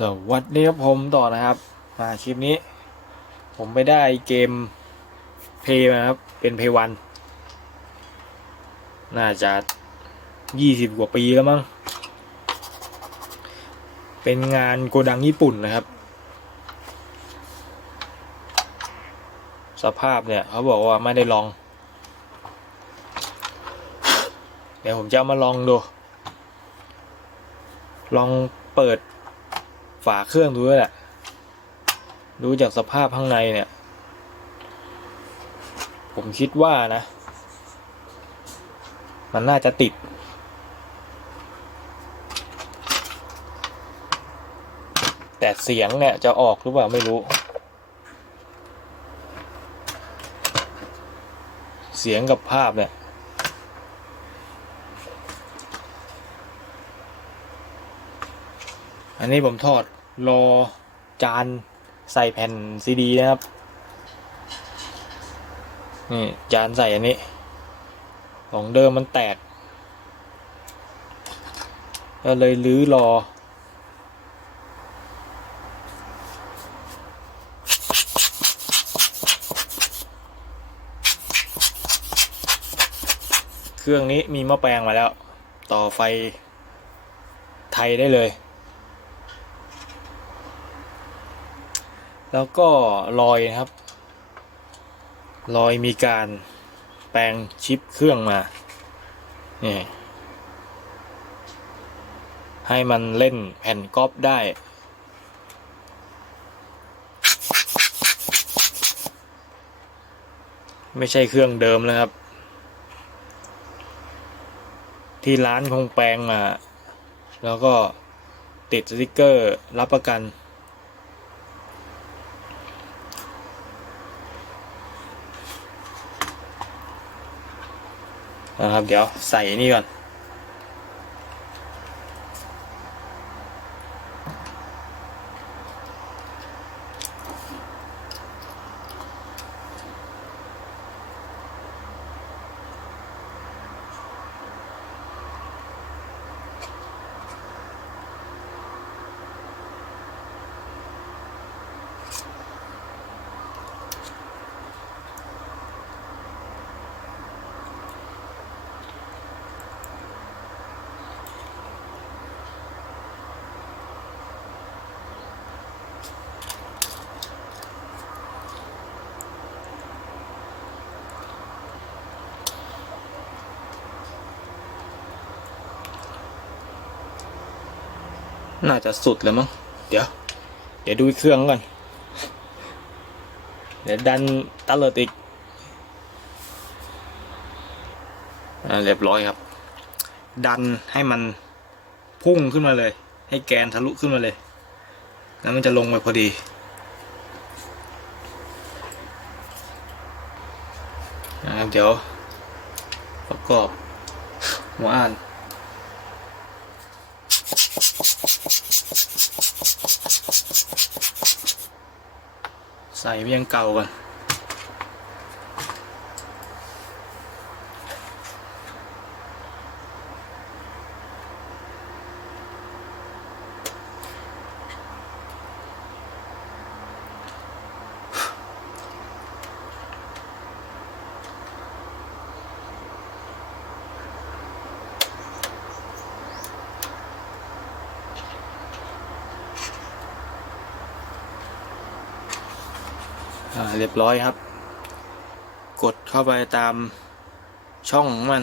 สวัสดีครับผมต่อนะครับ มาคลิปนี้ ผมไปได้เกมเพย์มาครับ เป็นเพย์วัน น่าจะยี่สิบกว่าปีแล้วมั้ง เป็นงานโกดังญี่ปุ่นนะครับ สภาพเนี่ยเขาบอกว่าไม่ได้ลอง เดี๋ยวผมจะามาลองดู ลองเปิด ฝาเครื่องดูด้วยแหละ ดูจากสภาพข้างในเนี่ย ผมคิดว่านะ มันน่าจะติด แต่เสียงเนี่ยจะออกหรือเปล่าไม่รู้ เสียงกับภาพเนี่ยอันนี้ผมทอด รอจานใส่แผ่นซีดีนะครับ นี่จานใส่อันนี้ ของเดิมมันแตก ก็เลยลื้อรอ เครื่องนี้มีหม้อแปลงมาแล้ว ต่อไฟไทยได้เลย แล้วก็รอยนะครับ รอยมีการแปลงชิปเครื่องมานี่ให้มันเล่นแผ่นก๊อปได้ ไม่ใช่เครื่องเดิมแล้วครับ ที่ร้านคงแปลงมา แล้วก็ติดสติกเกอร์รับประกัน นะครับ เดี๋ยวใส่นี่ก่อน น่าจะสุดเลยมั้ง เดี๋ยว เดี๋ยวดูเครื่องก่อน เดี๋ยวดันตะเลิดอีกเรียบร้อยครับ ดันให้มันพุ่งขึ้นมาเลย ให้แกนทะลุขึ้นมาเลย แล้วมันจะลงไปพอดี นะครับเดี๋ยวประกอบหัวอ่าน ใส่ไปยังเก่าก่อน ร้อยครับ กดเข้าไปตามช่องของมัน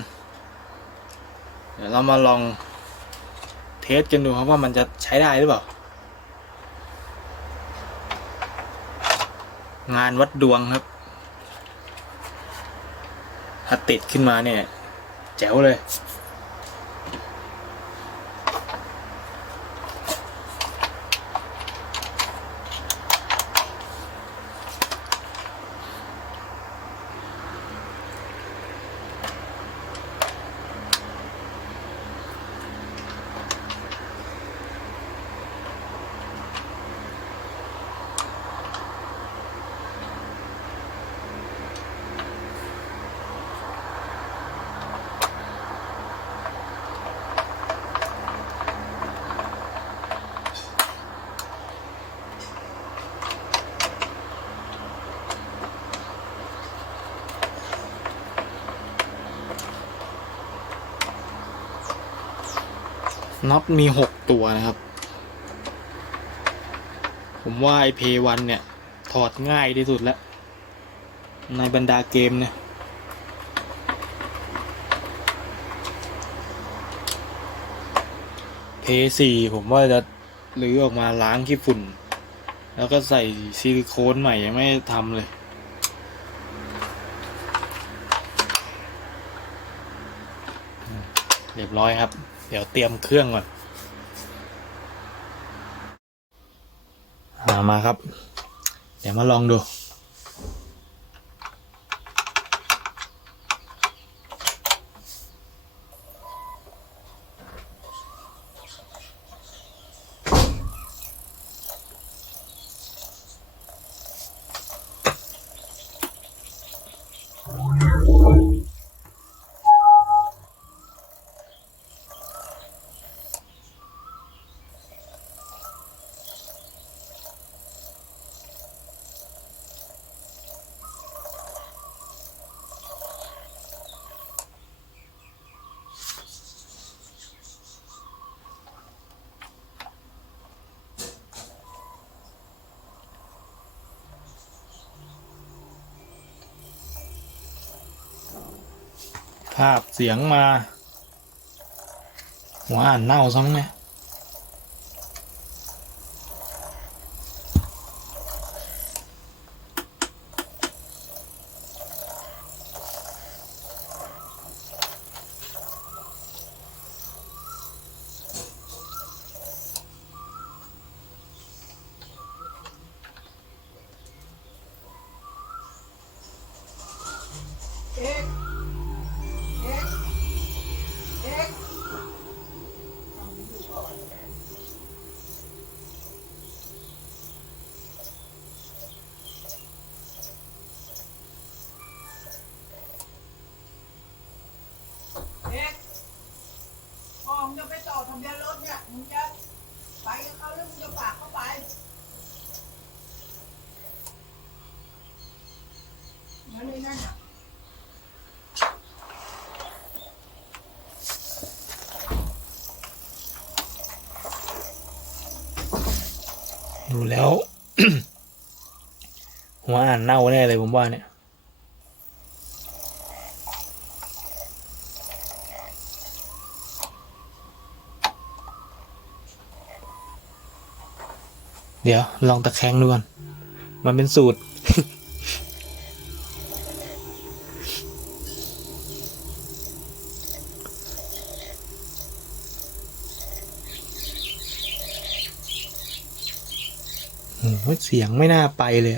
เดี๋ยวเรามาลองเทสกันดูครับว่ามันจะใช้ได้หรือเปล่า งานวัดดวงครับ ถ้าติดขึ้นมาเนี่ย แจ๋วเลย น็อตมีหกตัวนะครับ ผมว่าไอเพวันเนี่ย ถอดง่ายที่สุดแล้ว ในบรรดาเกมเนี่ยเพสี่ผมว่าจะหรือออกมาล้างขี้ฝุ่น แล้วก็ใส่ซิลิโคนใหม่ยังไม่ทำเลยเรียบร้อยครับ เดี๋ยวเตรียมเครื่องก่อนอามาครับ เดี๋ยวมาลองดู ภาพเสียงมาหัวอ่านเน่าซ้ำเนี่ย เอ็กเอ็กเอ็กเอ็กพอมึงจะไปต่อทะเบียนรถเนี่ย มึงจะไปกับเขาหรือมึงจะฝากเขาไปงั้นเลยนั่นน่ะ ดูแล้ว หัวอ่านเน่าแน่เลยผมว่าเนี่ยเดี๋ยวลองตะแคงดูก่อน มันเป็นสูตร เสียงไม่น่าไปเลย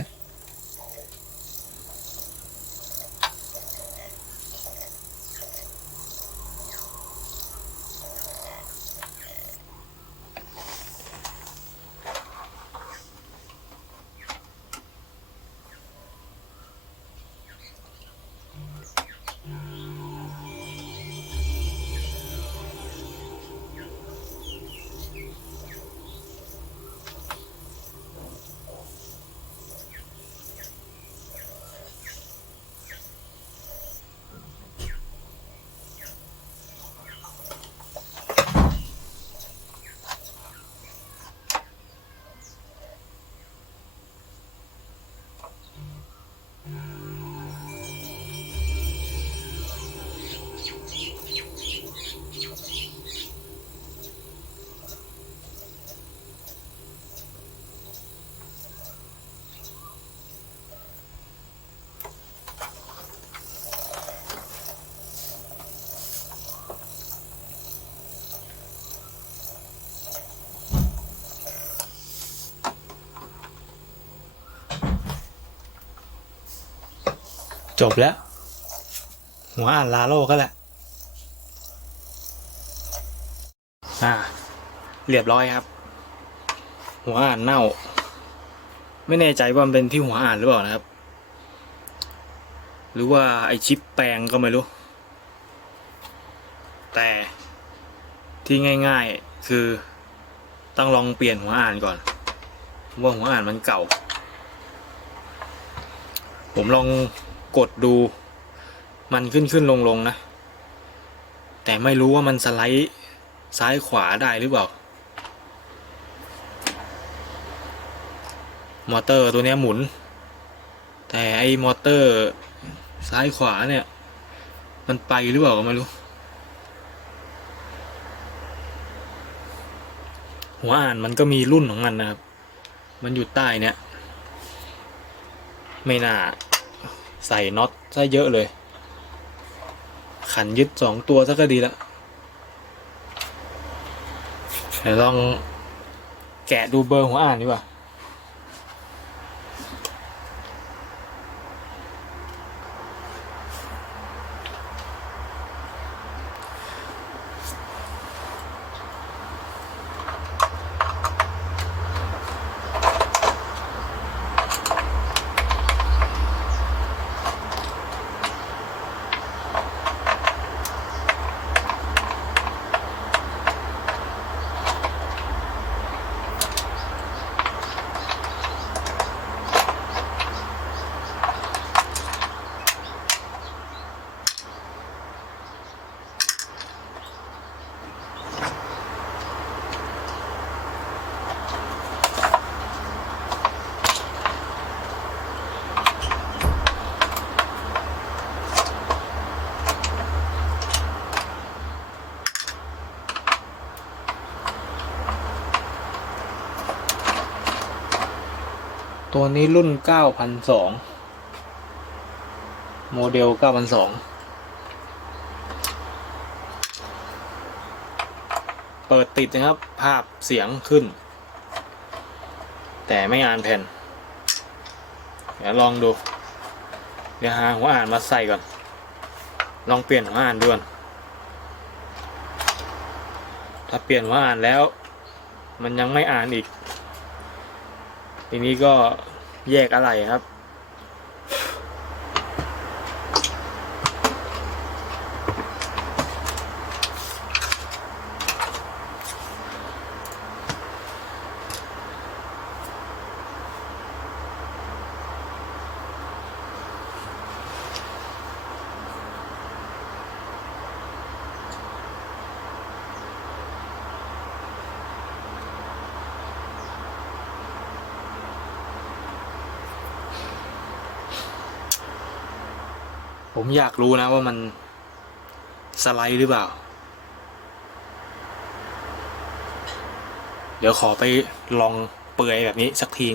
จบแล้ว หัวอ่านลาโลก็แหละ อ่า เรียบร้อยครับ หัวอ่านเน่า ไม่แน่ใจว่ามันเป็นที่หัวอ่านหรือเปล่านะครับ หรือว่าไอชิปแปลงก็ไม่รู้ แต่ที่ง่ายๆคือต้องลองเปลี่ยนหัวอ่านก่อน ว่าหัวอ่านมันเก่า ผมลอง กดดู มันขึ้นขึ้นลงลงนะ แต่ไม่รู้ว่ามันสไลด์ซ้ายขวาได้หรือเปล่า มอเตอร์ตัวนี้หมุน แต่ไอ้มอเตอร์ซ้ายขวาเนี่ย มันไปหรือเปล่าก็ไม่รู้ หัวอ่านมันก็มีรุ่นของมันนะครับ มันอยู่ใต้เนี่ย ไม่น่า ใส่น็อตซะเยอะเลย ขันยึดสองตัวซะก็ดีละเดี๋ยวลองแกะดูเบอร์หัวอ่านดีกว่า ตัวนี้รุ่น9,002โมเดล9,002เปิดติดนะครับ ภาพเสียงขึ้น แต่ไม่อ่านแผ่น เดี๋ยวลองดู เดี๋ยวหาหัวอ่านมาใส่ก่อน ลองเปลี่ยนหัวอ่านดูก่อนถ้าเปลี่ยนหัวอ่านแล้ว มันยังไม่อ่านอีก ทีนี้ก็แยกอะไรครับ ผมอยากรู้นะว่ามันสไลด์หรือเปล่า เดี๋ยวขอไปลองเปื่อยแบบนี้สักที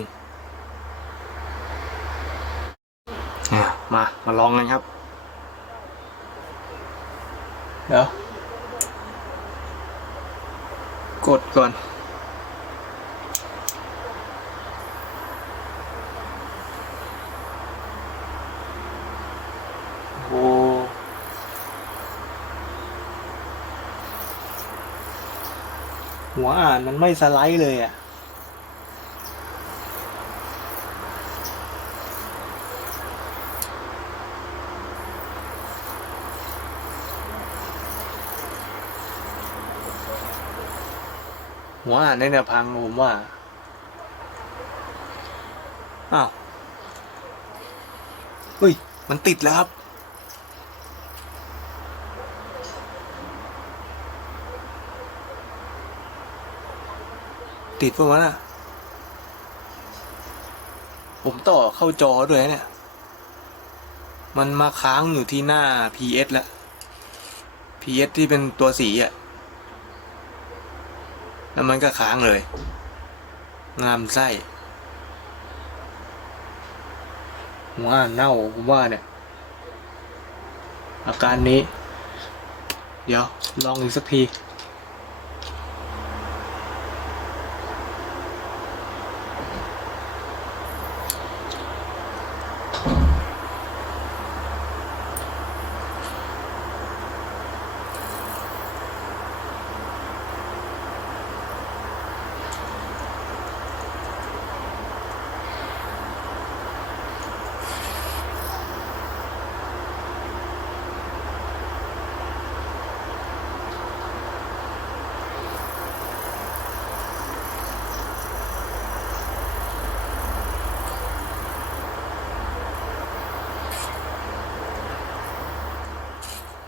มา มาลองกันครับ เดี๋ยว กดก่อน หัวอ่านมันไม่สไลด์เลยอะหัวอ่านในเนี่ยพังผมว่า อ้าวเฮ้ย มันติดแล้วครับ ติดปะวะน่ะ ผมต่อเข้าจอด้วยเนี่ย มันมาค้างอยู่ที่หน้า PS แล้ว PS ที่เป็นตัวสีอะ่ะ แล้วมันก็ค้างเลย งามไส้หัวอ่าเน่าผมว่าเนี่ย อาการนี้ เดี๋ยว ลองอีกสักที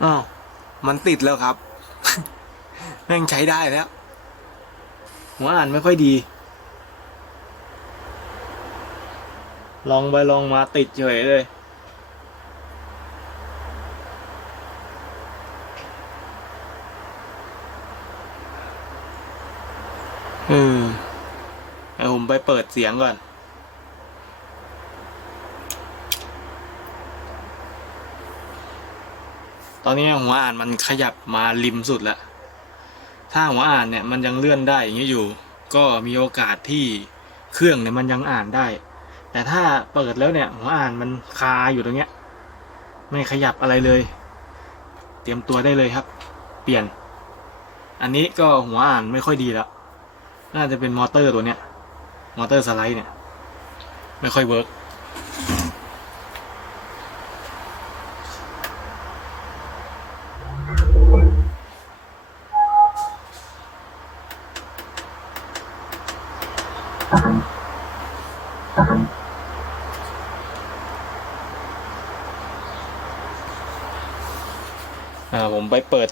อ้าวมันติดแล้วครับ แม่งใช้ได้แล้ว หัวอ่านไม่ค่อยดี ลองไปลองมาติดเฉยเลยเออเดี๋ยวผมไปเปิดเสียงก่อน อนนี้หัวอ่านมันขยับมาริมสุดแล้ว ถ้าหัวอ่านเนี่ยมันยังเลื่อนได้อย่างนี้อยู่ ก็มีโอกาสที่เครื่องเนี่ยมันยังอ่านได้ แต่ถ้าเปิดแล้วเนี่ยหัวอ่านมันคาอยู่ตรงเนี้ย ไม่ขยับอะไรเลย เตรียมตัวได้เลยครับ เปลี่ยน อันนี้ก็หัวอ่านไม่ค่อยดีแล้ว น่าจะเป็นมอเตอร์ตัวเนี้ย มอเตอร์สไลด์เนี่ย ไม่ค่อยเวิร์ก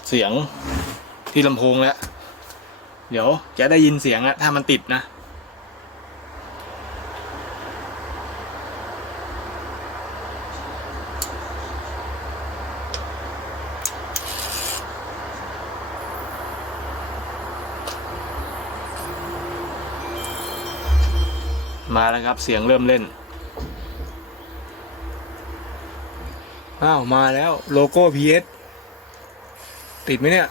เสียงที่ลำโพงแล้ว เดี๋ยวจะได้ยินเสียงอะถ้ามันติดนะ มาแล้วครับเสียงเริ่มเล่นอ้าว มาแล้วโลโก้ PS ติดไหมเนี่ย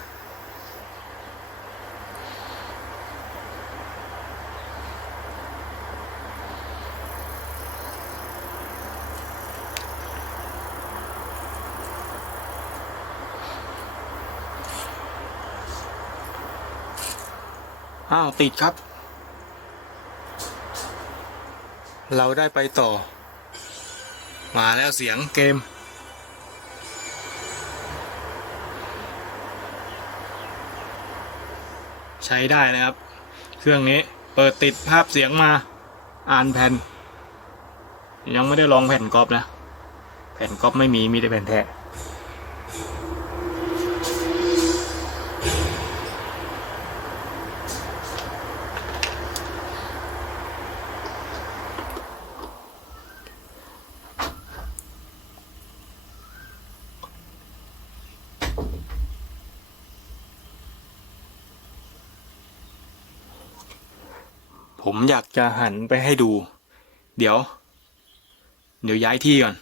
อ้าว ติดครับ เราได้ไปต่อ มาแล้วเสียงเกม ใช้ได้นะครับ เครื่องนี้เปิดติดภาพเสียงมาอ่านแผ่น ยังไม่ได้ลองแผ่นกรอบนะ แผ่นกรอบไม่มีมีแต่แผ่นแท้ ผมอยากจะหันไปให้ดู เดี๋ยว เดี๋ยวย้ายที่ก่อน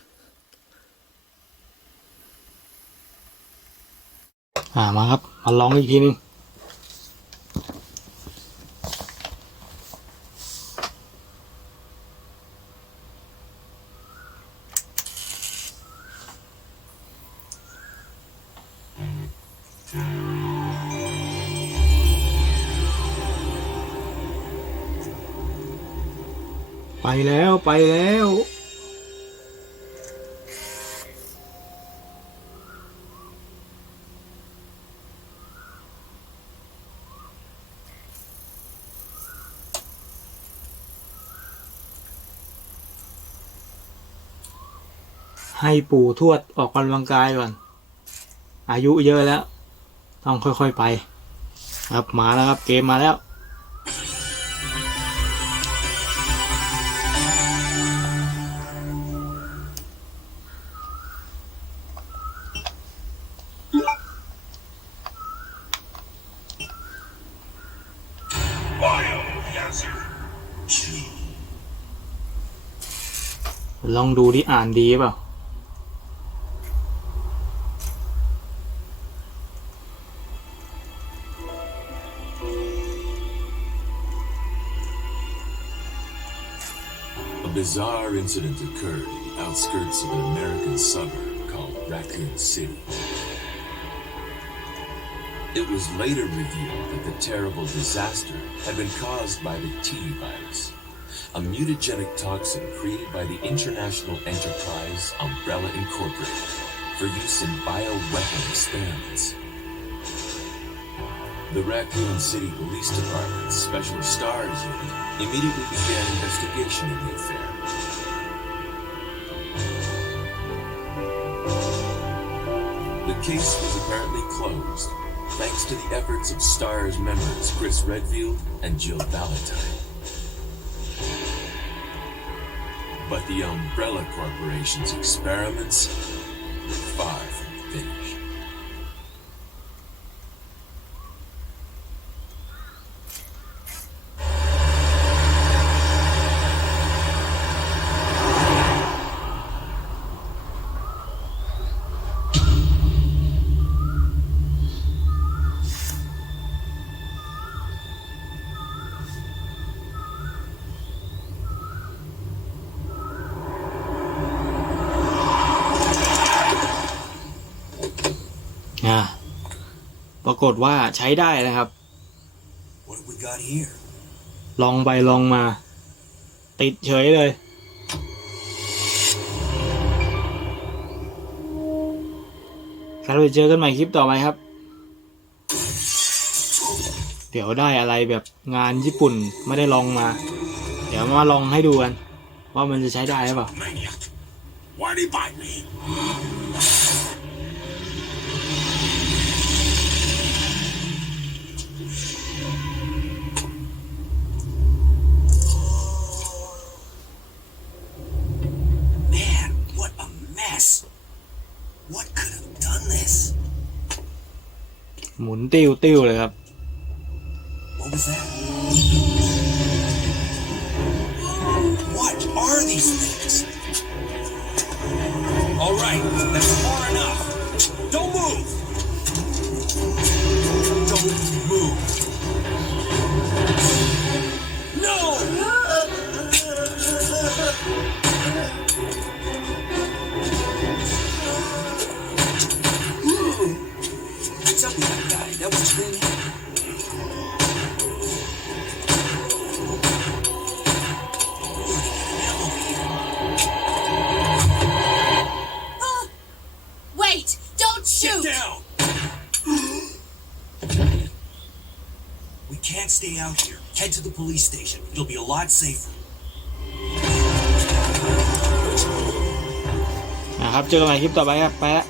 อ่ามาครับ มาลองอีกทีนึง แล้วไปแล้ว ให้ปู่ทวดออกกำลังกายก่อน อายุเยอะแล้ว ต้องค่อยๆไป ครับมาแล้วครับเกมมาแล้ว ดูที่อ่านดีเปล่า A bizarre incident occurred in the outskirts of an American suburb called Raccoon City. It was later revealed that the terrible disaster had been caused by the T virus, a mutagenic toxin created by the international enterprise Umbrella Incorporated for use in bioweapon experiments. The Raccoon City Police Department's Special Stars Unit immediately began investigation in the affair. The case was apparently closed, thanks to the efforts of STARS members Chris Redfield and Jill Valentine. But the Umbrella Corporation's experiments อ่าปรากฏว่าใช้ได้นะครับ What have we got here? ลองไปลองมา ติดเฉยเลย ครับไปเจอกันใหม่คลิปต่อไปครับ เดี๋ยวได้อะไรแบบงานญี่ปุ่นไม่ได้ลองมา เดี๋ยวมาลองให้ดูกัน ว่ามันจะใช้ได้หรือเปล่า What could have done this? หมุนติ้วติ้วเลยครับ What was that? What are these things? All right, that's far enough. Don't move. Don't What's up with that guy? That was his thing. Wait! Don't Get shoot! down! We can't stay out here. Head to the police station. It'll be a lot safer. นะครับ เจอกันใหม่คลิปต่อไปครับ ไปละ